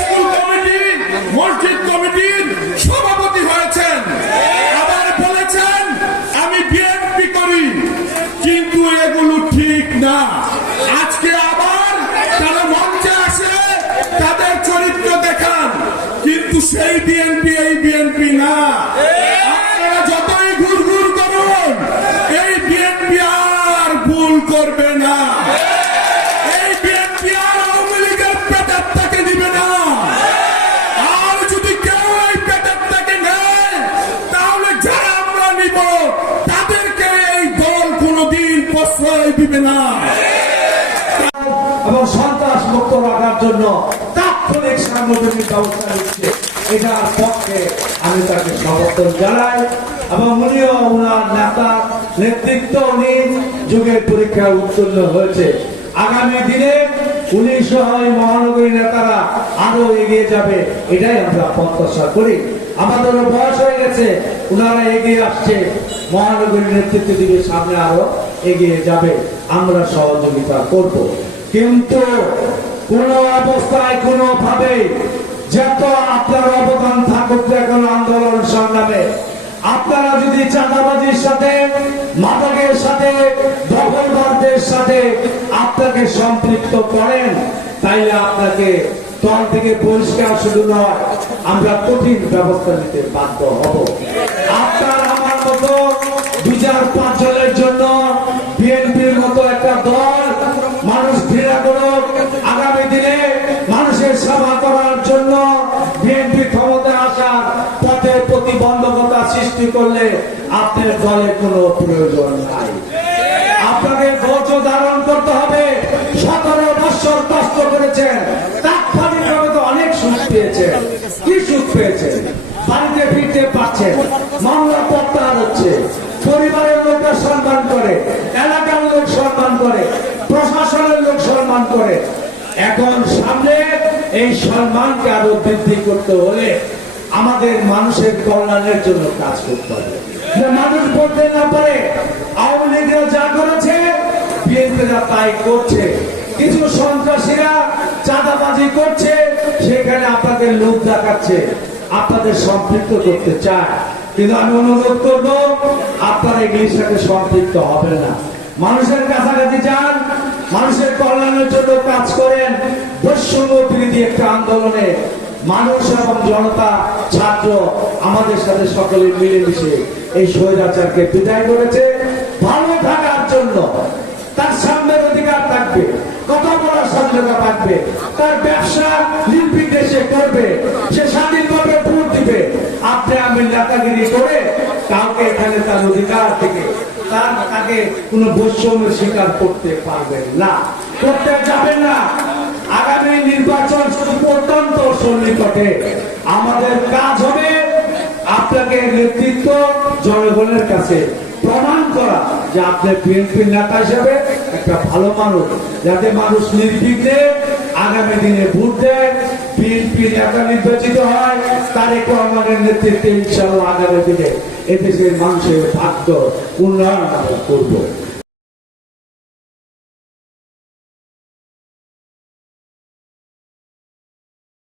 School committee মসজিদ কমিটির সভাপতি হয়েছেন। আবার বলেছেন, আমি বিএনপি করি, কিন্তু এগুলো ঠিক না। আজকে আবার তারা মঞ্চে আসে, তাদের চরিত্র দেখান। কিন্তু সেই বিএনপি এই বিএনপি না। দিবে না। এবং সন্ত্রাস মুক্ত রাখার জন্য তাৎক্ষণিক সাংগঠনিক ব্যবস্থা নিচ্ছে। এটার পক্ষে আমি তাকে সমর্থন জানাই এবং উনিও ওনার নেতা নেতৃত্ব উনি যুগের পরীক্ষায় উত্তীর্ণ হয়েছে। আগামী দিনে উনি সহ মহানগরী নেতারা আরও এগিয়ে যাবে, এটাই আমরা প্রত্যাশা করি। আমাদেরও বয়স হয়ে গেছে ওনারা এগিয়ে আসছে। মহানগরী নেতৃত্ব দিকে সামনে আরও এগিয়ে যাবে, আমরা সহযোগিতা করব। কিন্তু কোন অবস্থায় কোন ভাবে যত আপনার অবদান থাকুক না কেন আন্দোলন সংগ্রামে আপনারা যদি চাঁদাবাজির সাথে, মাদকের সাথে দখলদারদের সাথে আপনাকে সম্পৃক্ত করেন, তাইলে আপনাকে দল থেকে পরিষ্কার শুধু নয়, আমরা কঠিন ব্যবস্থা নিতে বাধ্য হব। আপনার আমার মতো দুই চার পাঁচ জনের জন্য বিএনপির মতো একটা দল মানুষ ঘৃণা করুক আগামী দিনে মানুষের করার জন্য বিএনপি ক্ষমতায় আসার পথে প্রতিবন্ধকতা সৃষ্টি করলে আপনার দলে কোনো প্রয়োজন নাই। আপনাকে ধৈর্য ধারণ করতে হবে। সতেরো বছর কষ্ট করেছেন। তাৎক্ষণিকভাবে তো অনেক সুখ পেয়েছেন। কি সুখ পেয়েছেন? এই সম্মানকে আরও বৃদ্ধি করতে হলে আমাদের মানুষের কল্যাণের জন্য কাজ করতে হবে। মানুষ বলতে না পারে, আওয়ামী লীগরা যা করেছে, বিএনপিরা তাই করছে। কিছু সন্ত্রাসীরা চাঁদাবাজি করছে, সেখানে আপনাদের লোক দেখাচ্ছে, আপনাদের সম্পৃক্ত করতে চায়। কিন্তু আমি অনুরোধ করব, আপনারা এগুলির সাথে সম্পৃক্ত হবেন না। মানুষের কাছাকাছি যান, মানুষের কল্যাণের জন্য কাজ করেন। বৈষম্য বিরোধী একটা আন্দোলনে মানুষ এবং জনতা ছাত্র আমাদের সাথে সকলে মিলেমিশে এই স্বৈরাচারকে বিদায় করেছে। ভালো থাকার জন্য তার সামনের অধিকার থাকবে, কথা বলার স্বাধীনতা থাকবে, তার ব্যবসা নির্বিদেশে করবে, সে স্বাধীনভাবে ভোট দিবে। আপনি আমি নেতাগিরি করে কাউকে এখানে তার অধিকার থেকে তাকে কোনো বৈষম্যের স্বীকার করতে পারবেন না। করতে যাবেন না। আগামী নির্বাচন অত্যন্ত সন্নিকটে। আমাদের কাজ হবে আপনাকে নেতৃত্ব জনগণের কাছে প্রমাণ করা যে আপনি বিএনপির নেতা হিসেবে একটা ভালো মানুষ। যাতে মানুষ নির্বিঘ্নে আগামী দিনে ভোট দেয় বিএনপি নেতা নির্বাচিত হয়, তারেক রহমানের নেতৃত্বে ইনশাল্লাহ আগামী দিনে এদেশের মানুষের ভাগ্য উন্নয়ন করব।